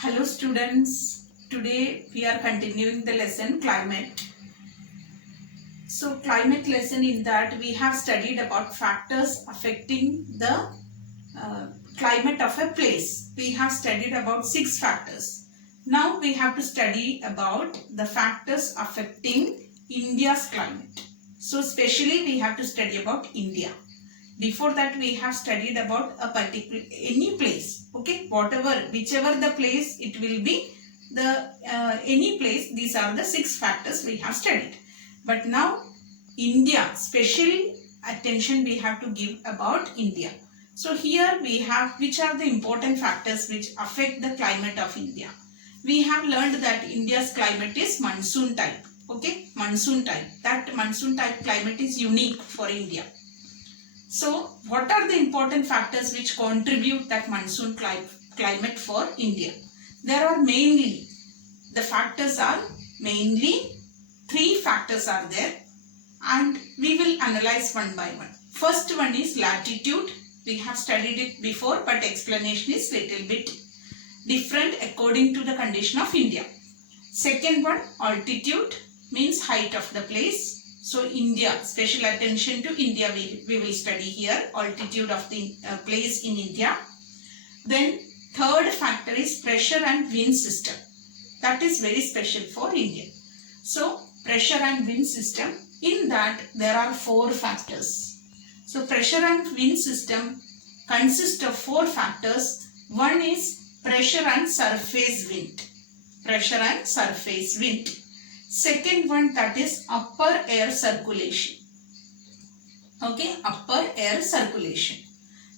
Hello students, today we are continuing the lesson climate. So climate lesson, in that we have studied about factors affecting the climate of a place. We have studied about 6 factors. Now we have to study about the factors affecting India's climate. So especially we have to study about India. Before that we have studied about a particular any place, okay, whichever the place it will be, the any place, these are the 6 factors we have studied. But now India, special attention we have to give about India. So here we have which are the important factors which affect the climate of India. We have learned that India's climate is monsoon type, okay, monsoon type. That monsoon type climate is unique for India. So what are the important factors which contribute that monsoon climate for India? There are mainly, the factors are mainly 3 factors are there, and we will analyze one by one. First one is latitude. We have studied it before, but explanation is little bit different according to the condition of India. Second one, altitude, means height of the place. So India, special attention to India we will study here, altitude of the place in India. Then third factor is pressure and wind system. That is very special for India. So pressure and wind system, in that there are 4 factors. So pressure and wind system consist of 4 factors. One is pressure and surface wind. Pressure and surface wind. Second one, that is upper air circulation. Okay, upper air circulation.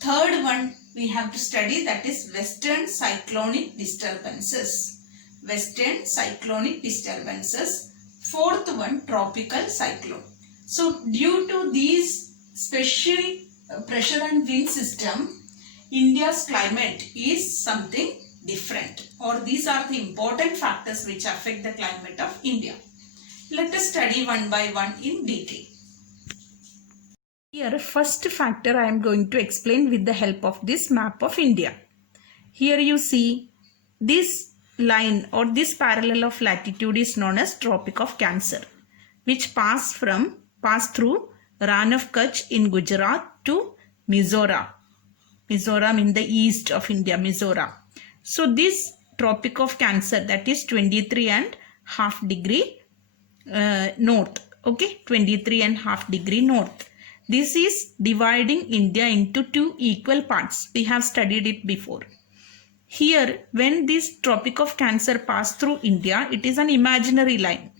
Third one we have to study, that is western cyclonic disturbances. Western cyclonic disturbances. Fourth one, tropical cyclone. So due to these special pressure and wind system, India's climate is something different, or these are the important factors which affect the climate of India. Let us study one by one in detail. Here first factor I am going to explain with the help of this map of India. Here you see this line or this parallel of latitude is known as Tropic of Cancer, which pass through Rann of Kutch in Gujarat to Mizoram in the east of India, Mizoram. So this Tropic of Cancer, that is 23.5 degree north, okay, 23.5 degree north. This is dividing India into 2 equal parts. We have studied it before. Here, when this Tropic of Cancer pass through India, it is an imaginary line.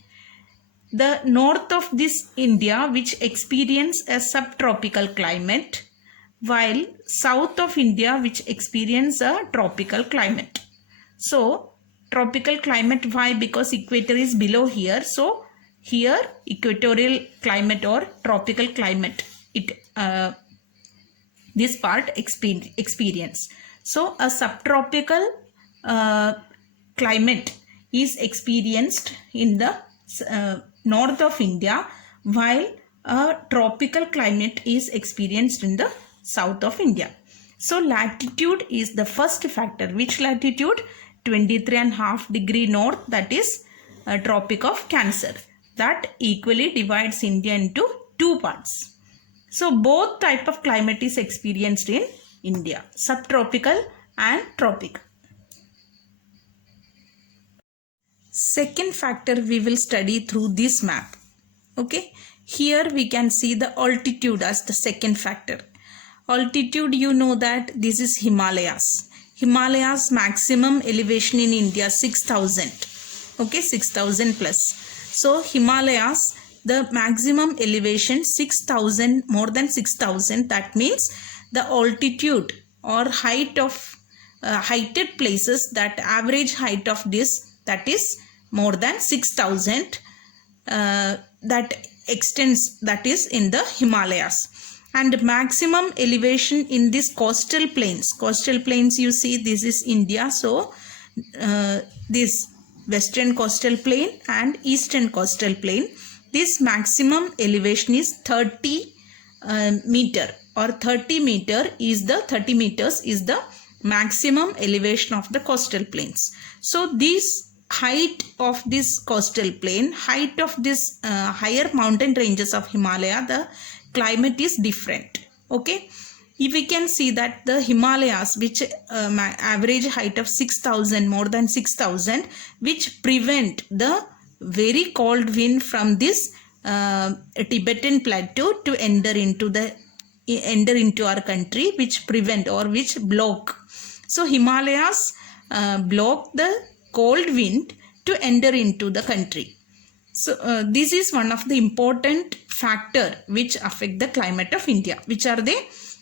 The north of this India, which experience a subtropical climate, while south of India, which experience a tropical climate. So tropical climate, why? Because equator is below here. So here equatorial climate or tropical climate, this part experience. So a subtropical climate is experienced in the north of India, while a tropical climate is experienced in the south of India. So latitude is the first factor. Which latitude? 23.5 degree north, that is Tropic of Cancer. That equally divides India into 2 parts. So both type of climate is experienced in India, subtropical and tropical. Second factor we will study through this map. Okay, here we can see the altitude as the second factor. Altitude, you know that this is Himalayas. Himalayas maximum elevation in India 6,000. Okay, 6,000 plus. So Himalayas, the maximum elevation 6,000, more than 6,000. That means the altitude or height of heighted places, that average height of this, that is more than 6,000. That extends, that is in the Himalayas. And maximum elevation in this coastal plains. Coastal plains, you see this is India. So this western coastal plain and eastern coastal plain, this maximum elevation is 30 meter, or 30 meters is the maximum elevation of the coastal plains. So this height of this coastal plain, height of this higher mountain ranges of Himalaya, the climate is different. Okay, if we can see that the Himalayas, which average height of 6,000, more than 6,000, which prevent the very cold wind from this Tibetan plateau to enter into our country, which prevent or which block. So Himalayas block the cold wind to enter into the country. So this is one of the important factor which affect the climate of India. Which are the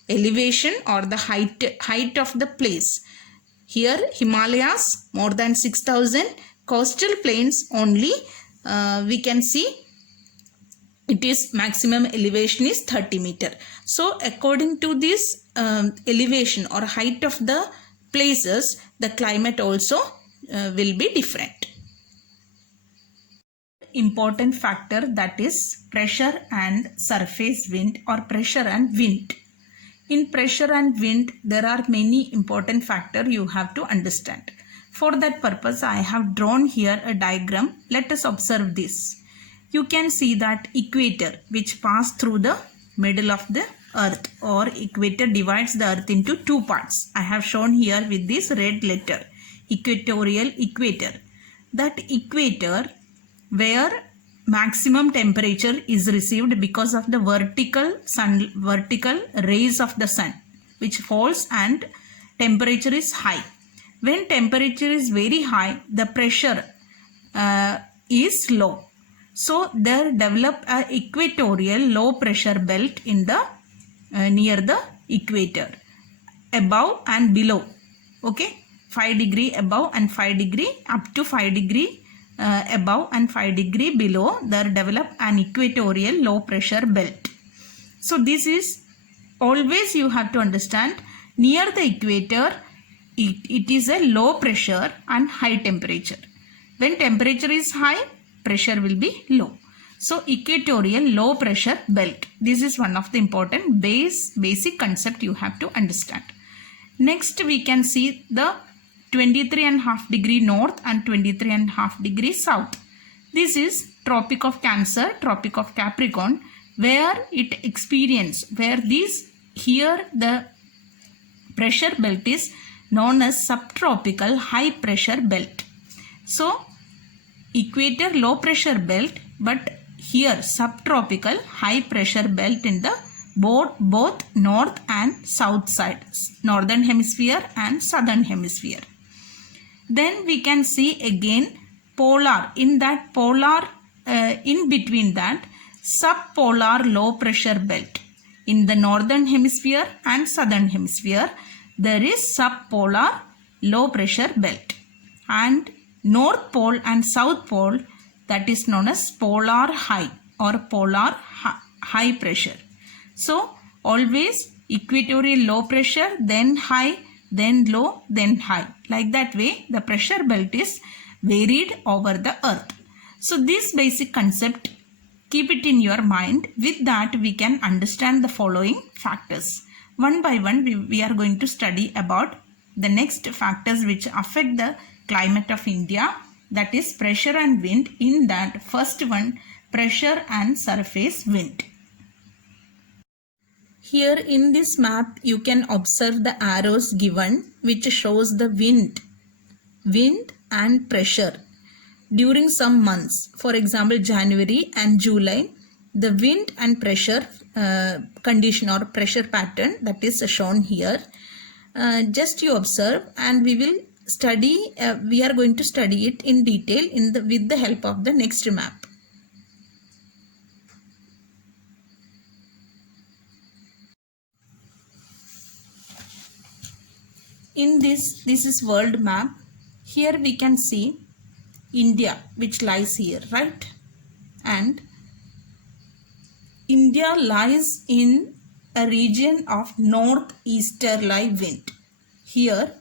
elevation or the height of the place. Here Himalayas more than 6,000, coastal plains only we can see it is maximum elevation is 30 meter. So according to this elevation or height of the places, the climate also will be different. Important factor, that is pressure and surface wind or pressure and wind. In pressure and wind, there are many important factors you have to understand. For that purpose, I have drawn here a diagram. Let us observe this. You can see that equator, which pass through the middle of the earth, or equator divides the earth into two parts. I have shown here with this red letter, equatorial equator. That equator where maximum temperature is received because of the vertical rays of the sun which falls, and temperature is high. When temperature is very high, the pressure is low. So there develop a equatorial low pressure belt in the near the equator, above and below. Okay, 5 degree above and 5 degree up to 5 degree above and 5 degree below, there develop an equatorial low pressure belt. So this is always you have to understand, near the equator it is a low pressure and high temperature. When temperature is high, pressure will be low. So equatorial low pressure belt, this is one of the important basic concept you have to understand. Next we can see the 23.5 degree north and 23.5 degree south. This is Tropic of Cancer, Tropic of Capricorn, where it experience, where this here the pressure belt is known as subtropical high pressure belt. So equator low pressure belt, but here subtropical high pressure belt in the both north and south side, northern hemisphere and southern hemisphere. Then we can see again polar, in that polar in between that subpolar low pressure belt. In the northern hemisphere and southern hemisphere there is subpolar low pressure belt, and north pole and south pole, that is known as polar high or polar high pressure. So always equatorial low pressure, then high, then low, then high. Like that way the pressure belt is varied over the earth. So this basic concept, keep it in your mind. With that we can understand the following factors. One by one we are going to study about the next factors which affect the climate of India, that is pressure and wind. In that first one, pressure and surface wind. Here in this map you can observe the arrows given which shows the wind and pressure during some months. For example, January and July, the wind and pressure condition or pressure pattern, that is shown here. Just you observe, and we will study, we are going to study it in detail with the help of the next map. In this is world map. Here we can see India, which lies here, right? And India lies in a region of northeasterly wind. Here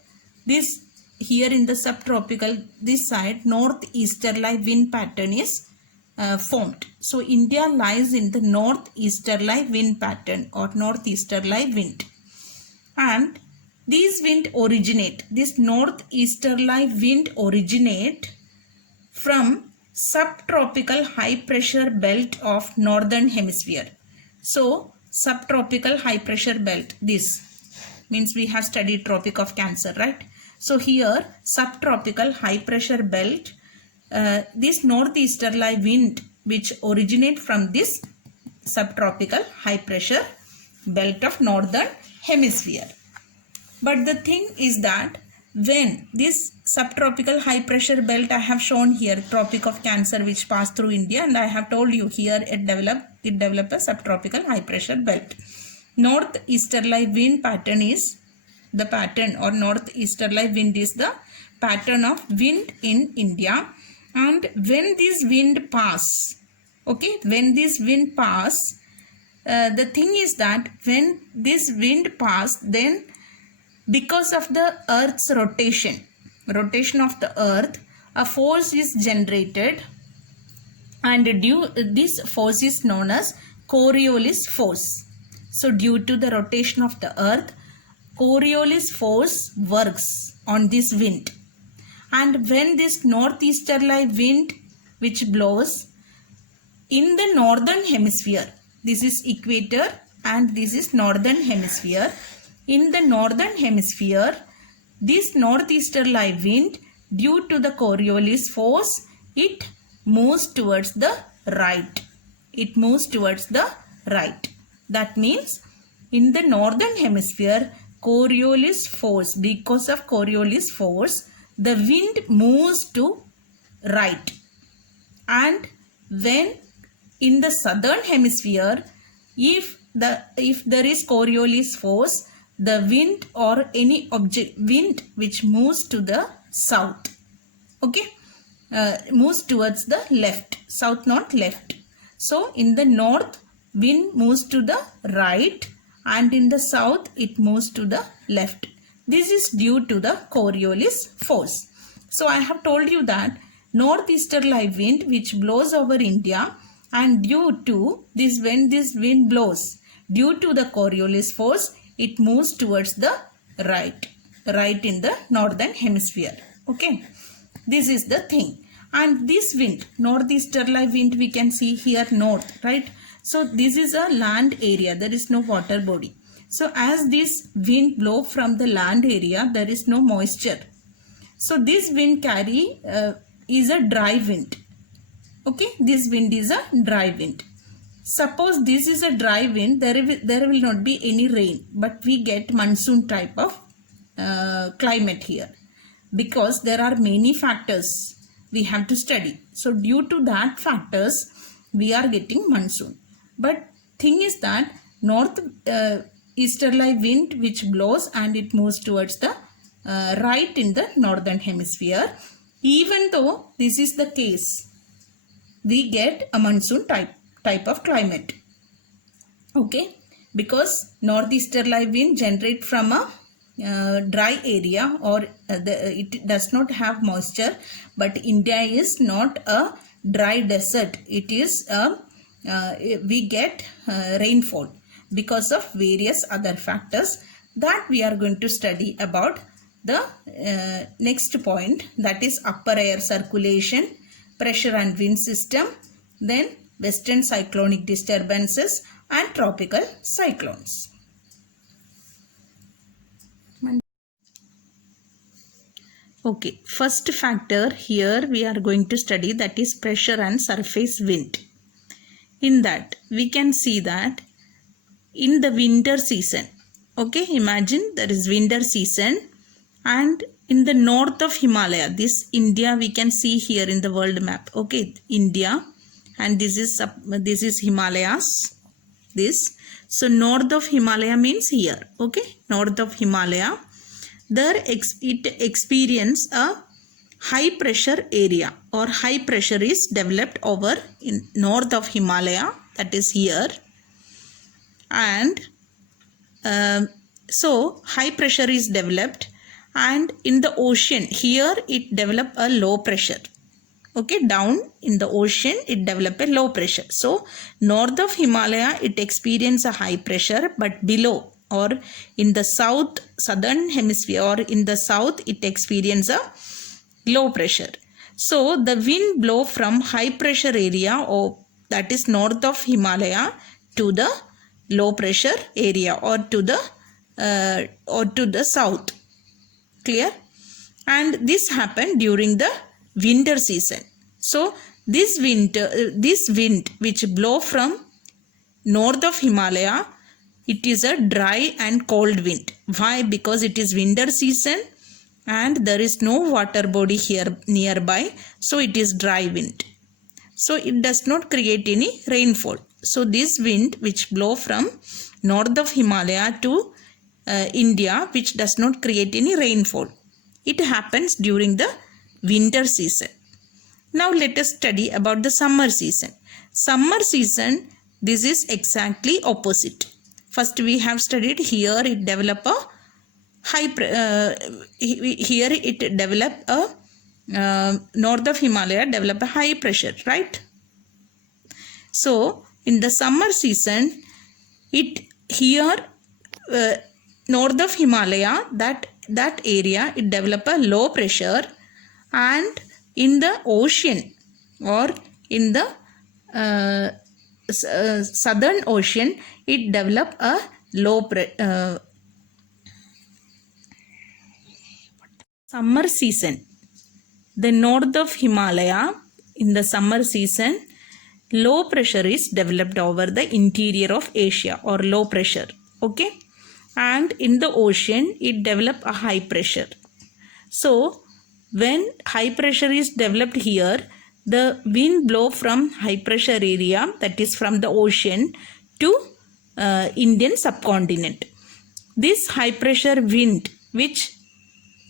in the subtropical, this side northeasterly wind pattern is formed. So India lies in the northeasterly wind pattern or northeasterly wind. And These wind originate, this northeasterly wind originate from subtropical high pressure belt of northern hemisphere. So subtropical high pressure belt, this means we have studied Tropic of Cancer, right? So here subtropical high pressure belt, this northeasterly wind which originate from this subtropical high pressure belt of northern hemisphere. But the thing is that when this subtropical high pressure belt I have shown here, Tropic of Cancer which passed through India, and I have told you here it developed a subtropical high pressure belt. Northeasterly wind pattern is the pattern, or northeasterly wind is the pattern of wind in India. And when this wind pass, okay, when this wind pass, the thing is that when this wind pass, then because of the earth's rotation of the earth, a force is generated, and this force is known as Coriolis force. So due to the rotation of the earth, Coriolis force works on this wind. And when this northeasterly wind which blows in the northern hemisphere, this is equator and this is northern hemisphere. In the northern hemisphere, this northeasterly wind, due to the Coriolis force, it moves towards the right. It moves towards the right. That means in the northern hemisphere, Coriolis force, because of Coriolis force, the wind moves to right. And when in the southern hemisphere, if there is Coriolis force, the wind or any wind which moves to the south, okay, moves towards the left, south not left. So in the north, wind moves to the right, and in the south it moves to the left. This is due to the Coriolis force. So I have told you that northeasterly wind which blows over India, and due to this, when this wind blows, due to the Coriolis force, it moves towards the right in the northern hemisphere. Okay, this is the thing. And this wind, northeasterly wind, we can see here north, right? So this is a land area, there is no water body. So as this wind blow from the land area, there is no moisture. So this wind is a dry wind. Okay, this wind is a dry wind. Suppose this is a dry wind, there will not be any rain, but we get monsoon type of climate here, because there are many factors we have to study. So due to that factors, we are getting monsoon. But thing is that north easterly wind which blows and it moves towards the right in the northern hemisphere, even though this is the case, we get a monsoon type of climate. Okay, because northeasterly wind generate from a dry area, or it does not have moisture, but India is not a dry desert. It is we get rainfall because of various other factors that we are going to study about the next point, that is upper air circulation, pressure and wind system, then western cyclonic disturbances and tropical cyclones. Okay, first factor here we are going to study, that is pressure and surface wind. In that we can see that in the winter season, okay, imagine there is winter season, and in the north of Himalaya, this India we can see here in the world map, okay, India, and this is Himalayas, this. So north of Himalaya means here, okay, north of Himalaya, there it experience a high pressure area, or high pressure is developed over in north of Himalaya, that is here. And so high pressure is developed, and in the ocean here it develop a low pressure. Okay, down in the ocean it develop a low pressure. So north of Himalaya it experience a high pressure, but below or in the southern hemisphere or in the south, it experiences a low pressure. So the wind blow from high pressure area, or that is north of Himalaya, to the low pressure area or to the south. Clear? And this happened during the winter season. So this wind which blow from north of Himalaya, it is a dry and cold wind. Why? Because it is winter season and there is no water body here nearby, so it is dry wind. So it does not create any rainfall. So this wind which blow from north of Himalaya to India, which does not create any rainfall, it happens during the winter season. Now let us study about the summer season. Summer season, this is exactly opposite. First we have studied here it develop a here it develop a north of Himalaya develop a high pressure, right? So in the summer season, it here north of Himalaya, that area, it develop a low pressure, and in the ocean or in the southern ocean, it develop a low pressure. Summer season, the north of Himalaya, in the summer season, low pressure is developed over the interior of Asia, or low pressure. Okay, and in the ocean it develop a high pressure. So when high pressure is developed here, the wind blow from high pressure area, that is from the ocean, to Indian subcontinent. This high pressure wind which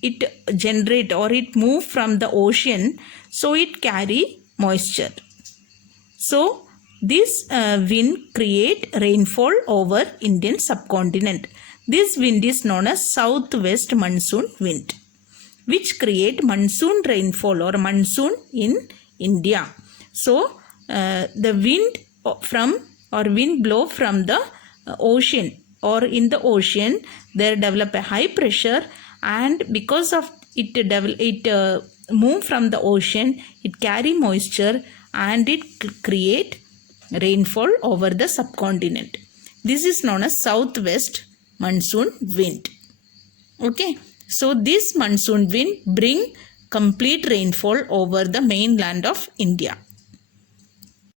it generate or it move from the ocean, so it carry moisture. So this wind create rainfall over Indian subcontinent. This wind is known as southwest monsoon wind, which create monsoon rainfall or monsoon in India. So the wind from or wind blow from the ocean, or in the ocean there develop a high pressure, and because of it move from the ocean, it carry moisture and it create rainfall over the subcontinent. This is known as southwest monsoon wind. Okay, so this monsoon wind bring complete rainfall over the mainland of India.